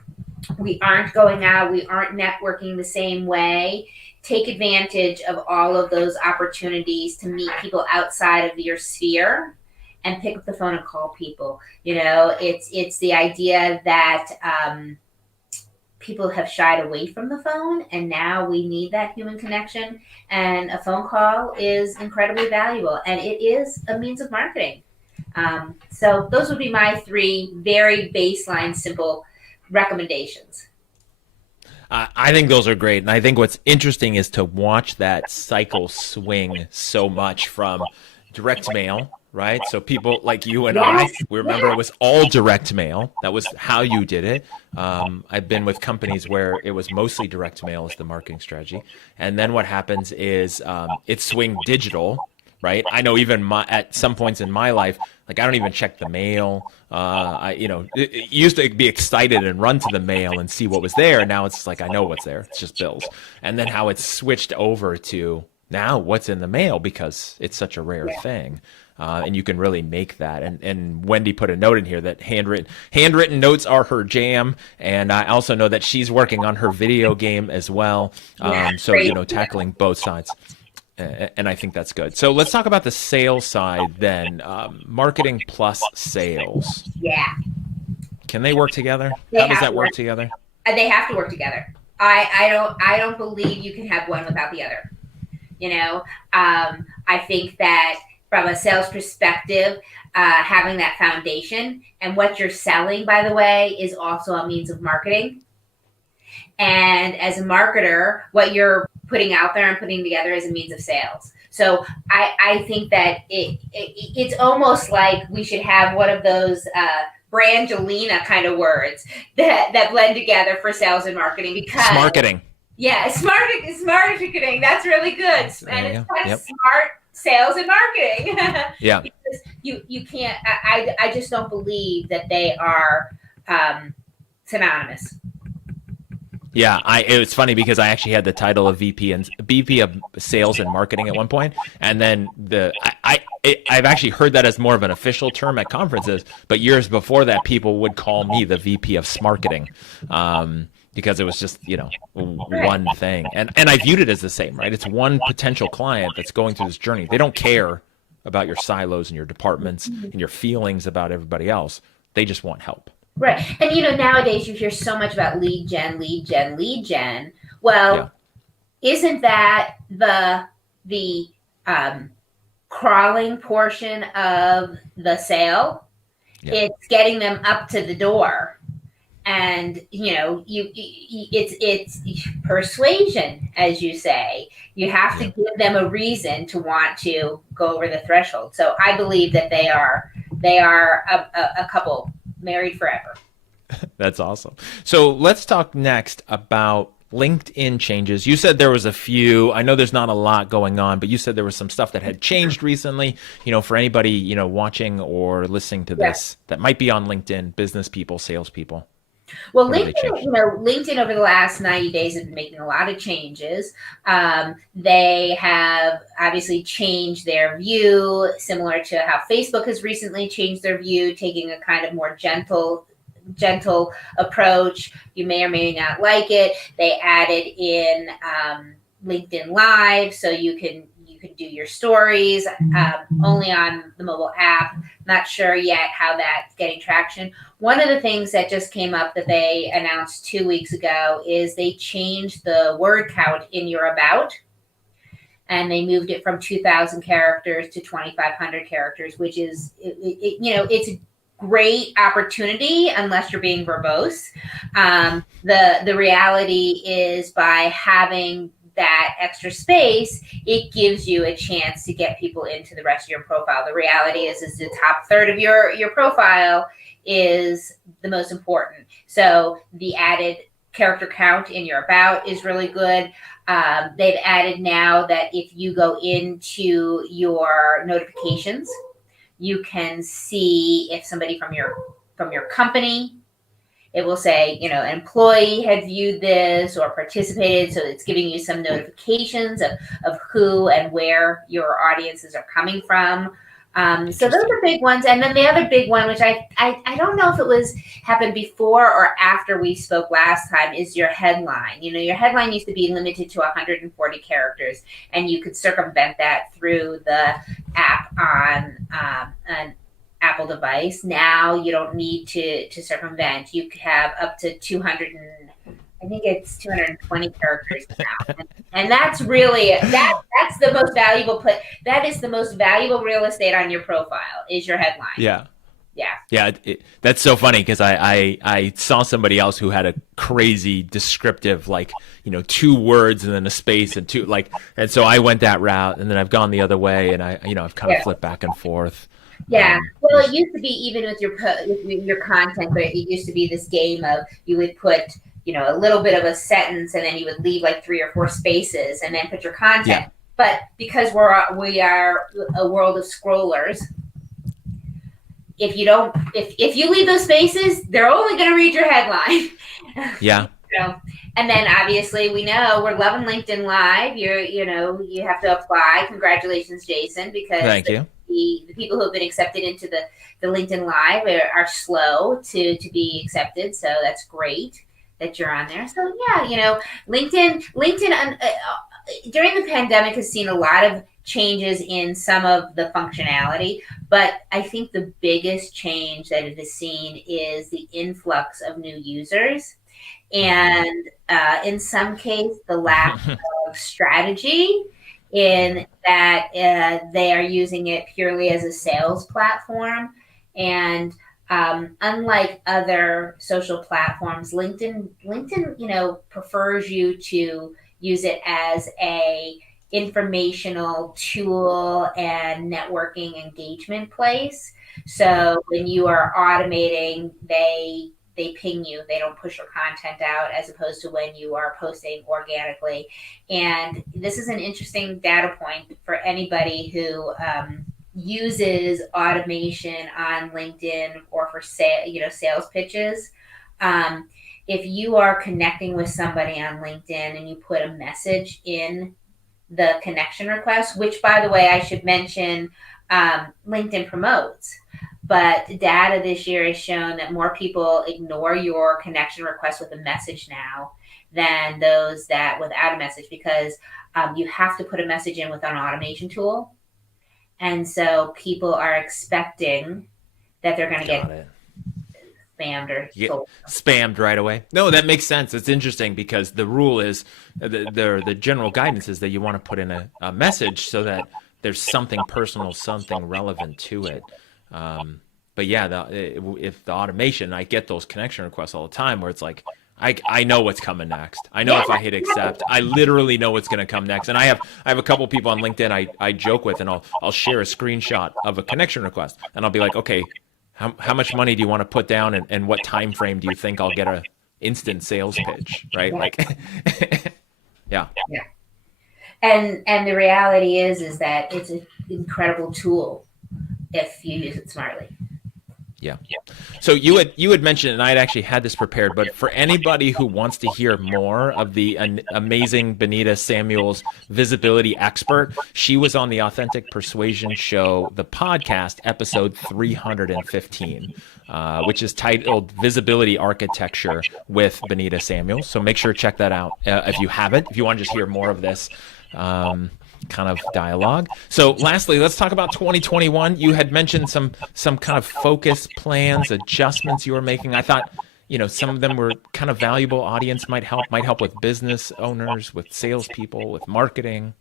we aren't going out, we aren't networking the same way. Take advantage of all of those opportunities to meet people outside of your sphere and pick up the phone and call people. It's the idea that people have shied away from the phone, and now we need that human connection, and a phone call is incredibly valuable, and it is a means of marketing. So those would be my 3 very baseline, simple recommendations. I think those are great. And I think what's interesting is to watch that cycle swing so much from direct mail, right? So people like you and I, we remember it was all direct mail. That was how you did it. I've been with companies where it was mostly direct mail as the marketing strategy. And then what happens is it swing digital, right? I know even at some points in my life, like I don't even check the mail. It used to be excited and run to the mail and see what was there. Now it's like, I know what's there. It's just bills. And then how it's switched over to now what's in the mail, because it's such a rare thing. And you can really make that. And Wendy put a note in here that handwritten notes are her jam. And I also know that she's working on her video game as well. Tackling both sides. And I think that's good. So let's talk about the sales side then. Marketing plus sales. Yeah. Can they work together? How does that work together? They have to work together. I don't believe you can have one without the other. I think that from a sales perspective, having that foundation, and what you're selling, by the way, is also a means of marketing. And as a marketer, what you're putting out there and putting together is a means of sales. So I think that it's almost like we should have one of those Brangelina kind of words that blend together for sales and marketing. Because marketing. Yeah, smart marketing. That's really good. And it's kind of smart sales and marketing. Yeah. Because you can't, I just don't believe that they are synonymous. Yeah, it was funny because I actually had the title of VP of Sales and Marketing at one point, and then I've actually heard that as more of an official term at conferences. But years before that, people would call me the VP of Smarketing, because it was just one thing, and I viewed it as the same, right? It's one potential client that's going through this journey. They don't care about your silos and your departments and your feelings about everybody else. They just want help. Right. And, nowadays you hear so much about lead gen. Well, isn't that the crawling portion of the sale? Yeah. It's getting them up to the door. And, it's persuasion, as you say. You have to give them a reason to want to go over the threshold. So I believe that they are a couple married forever. That's awesome. So let's talk next about LinkedIn changes. You said there was a few. I know there's not a lot going on, but you said there was some stuff that had changed recently. For anybody watching or listening to this that might be on LinkedIn, business people, salespeople. Well, LinkedIn over the last 90 days has been making a lot of changes. They have obviously changed their view, similar to how Facebook has recently changed their view, taking a kind of more gentle approach. You may or may not like it. They added in LinkedIn Live, so you can do your stories only on the mobile app. Not sure yet how that's getting traction. One of the things that just came up that they announced 2 weeks ago is they changed the word count in your about, and they moved it from 2,000 characters to 2,500 characters, which is, it's a great opportunity unless you're being verbose. The reality is, by having that extra space, it gives you a chance to get people into the rest of your profile. The reality is the top third of your profile is the most important. So the added character count in your about is really good. They've added now that if you go into your notifications, you can see if somebody from your company, it will say, an employee had viewed this or participated. So it's giving you some notifications of who and where your audiences are coming from. So those are big ones. And then the other big one, which I don't know if it was happened before or after we spoke last time, is your headline. Your headline used to be limited to 140 characters, and you could circumvent that through the app on an Apple device. Now you don't need to circumvent. You have up to 200 and I think it's 220 characters now. And that's really that's the most valuable that is the most valuable real estate on your profile is your headline. Yeah. Yeah. That's so funny because I saw somebody else who had a crazy descriptive, 2 words and then a space and two, and so I went that route, and then I've gone the other way, and I've kind of flipped back and forth. Yeah. Well, it used to be, even with your content, but it used to be this game of you would put, a little bit of a sentence, and then you would leave 3 or 4 spaces and then put your content. Yeah. But because we are a world of scrollers, if you leave those spaces, they're only going to read your headline. Yeah. And then obviously we know we're loving LinkedIn Live. You have to apply. Congratulations, Jason, because thank you. The people who have been accepted into the LinkedIn Live are slow to be accepted. So that's great that you're on there. So yeah, LinkedIn during the pandemic has seen a lot of changes in some of the functionality, but I think the biggest change that it has seen is the influx of new users, and in some case the lack of strategy, in that they are using it purely as a sales platform. And unlike other social platforms, LinkedIn, prefers you to use it as a informational tool and networking engagement place. So when you are automating, they ping you. They don't push your content out, as opposed to when you are posting organically. And this is an interesting data point for anybody who uses automation on LinkedIn or for sales pitches. If you are connecting with somebody on LinkedIn and you put a message in the connection request, which, by the way, I should mention, LinkedIn promotes. But data this year has shown that more people ignore your connection request with a message now than those that without a message, because you have to put a message in with an automation tool. And so people are expecting that they're going to get spammed or spammed right away. No, that makes sense. It's interesting because the rule is, the general guidance is that you want to put in a message so that there's something personal, something relevant to it. But yeah, if the automation, I get those connection requests all the time where it's like, I know what's coming next. I know if I hit accept, I literally know what's going to come next. And I have a couple people on LinkedIn I joke with, and I'll share a screenshot of a connection request, and I'll be like, okay, how much money do you want to put down, and what time frame do you think I'll get a instant sales pitch, right? Yeah. And the reality is that it's an incredible tool if you use it smartly. Yeah. So you had mentioned, and I had actually had this prepared, but for anybody who wants to hear more of the amazing Benita Samuels, visibility expert, she was on the Authentic Persuasion Show, the podcast, episode 315, which is titled Visibility Architecture with Benita Samuels. So make sure to check that out if you haven't, if you want to just hear more of this. Kind of dialogue. So lastly, let's talk about 2021. You had mentioned some kind of focus plans, adjustments you were making. I thought, some of them were kind of valuable. Audience might help with business owners, with salespeople, with marketing.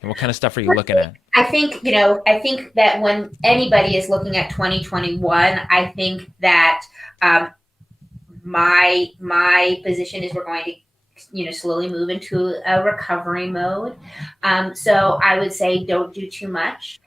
And what kind of stuff are you looking at? I think that when anybody is looking at 2021, I think that my position is we're going to slowly move into a recovery mode. So I would say don't do too much,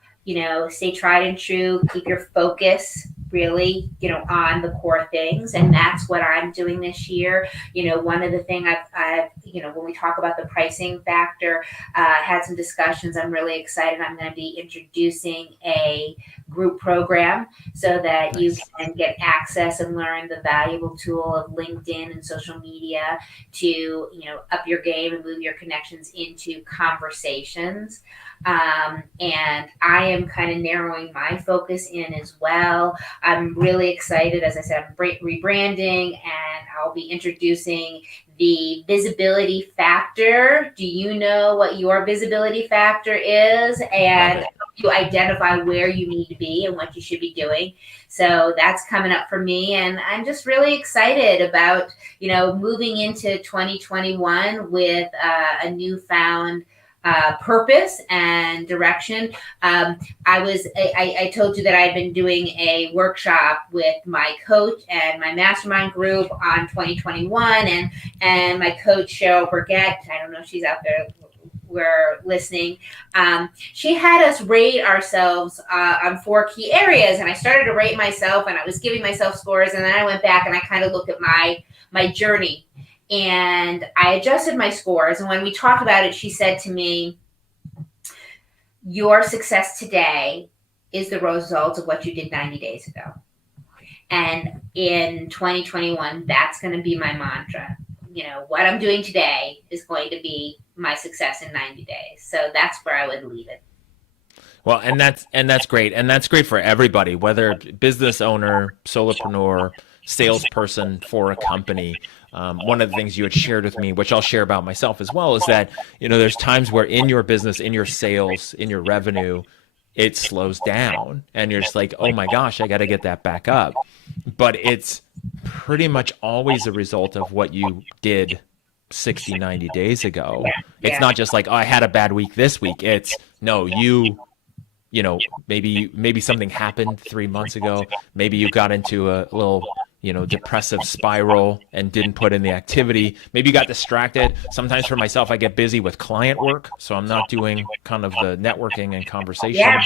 stay tried and true, keep your focus really, on the core things. And that's what I'm doing this year. One of the things I've when we talk about the pricing factor, had some discussions. I'm really excited. I'm going to be introducing a group program so that you can get access and learn the valuable tool of LinkedIn and social media to, up your game and move your connections into conversations. And I am kind of narrowing my focus in as well. I'm really excited. As I said, I'm rebranding, and I'll be introducing the visibility factor. Do you know what your visibility factor is? And you identify where you need to be and what you should be doing. So that's coming up for me. And I'm just really excited about, moving into 2021 with a newfound purpose and direction. I told you that I've been doing a workshop with my coach and my mastermind group on 2021, and my coach Cheryl Burgett. I don't know if she's out there. We're listening. She had us rate ourselves on 4 key areas, and I started to rate myself, and I was giving myself scores, and then I went back and I kind of looked at my journey. And I adjusted my scores. And when we talked about it, she said to me, your success today is the result of what you did 90 days ago. And in 2021, that's going to be my mantra. What I'm doing today is going to be my success in 90 days. So that's where I would leave it. Well, and that's great. And that's great for everybody, whether business owner, solopreneur, salesperson for a company. One of the things you had shared with me, which I'll share about myself as well, is that, there's times where in your business, in your sales, in your revenue, it slows down and you're just like, oh my gosh, I got to get that back up. But it's pretty much always a result of what you did 60, 90 days ago. Yeah. It's not just like, oh, I had a bad week this week. It's no, maybe something happened 3 months ago. Maybe you got into a little depressive spiral and didn't put in the activity. Maybe you got distracted. Sometimes for myself, I get busy with client work, so I'm not doing kind of the networking and conversations. Yeah.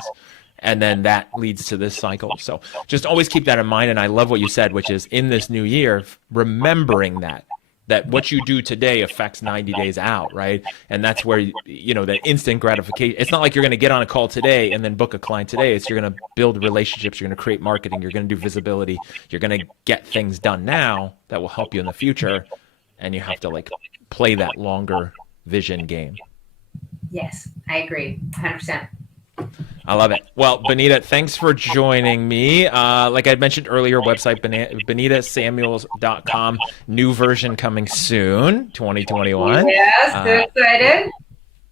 And then that leads to this cycle. So just always keep that in mind. And I love what you said, which is in this new year, remembering that what you do today affects 90 days out, right? And that's where, that instant gratification, it's not like you're going to get on a call today and then book a client today. It's you're going to build relationships, you're going to create marketing, you're going to do visibility, you're going to get things done now that will help you in the future. And you have to play that longer vision game. Yes, I agree 100%. I love it. Well, Benita, thanks for joining me. Like I mentioned earlier, website benitasamuels.com. New version coming soon, 2021. Yes, so excited.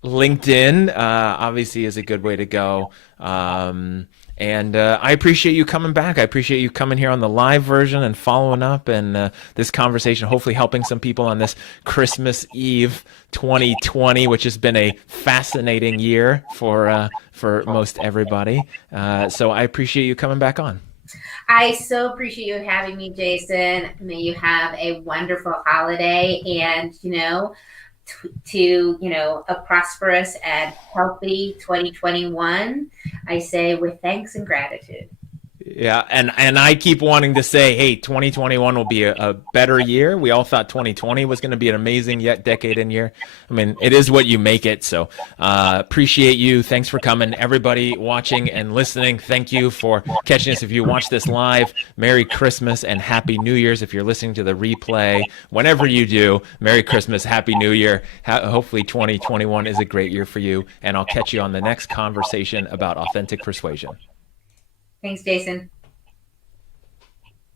LinkedIn obviously is a good way to go. And I appreciate you coming back. I appreciate you coming here on the live version and following up and this conversation, hopefully helping some people on this Christmas Eve 2020, which has been a fascinating year for most everybody. So I appreciate you coming back on. I so appreciate you having me, Jason. May you have a wonderful holiday and, to a prosperous and healthy 2021. I say with thanks and gratitude. Yeah, and I keep wanting to say, hey, 2021 will be a better year. We all thought 2020 was going to be an amazing yet decade and year. I mean, it is what you make it. So appreciate you. Thanks for coming. Everybody watching and listening, thank you for catching us. If you watch this live, Merry Christmas and Happy New Year's. If you're listening to the replay, whenever you do, Merry Christmas, Happy New Year. Hopefully 2021 is a great year for you. And I'll catch you on the next conversation about authentic persuasion. Thanks, Jason.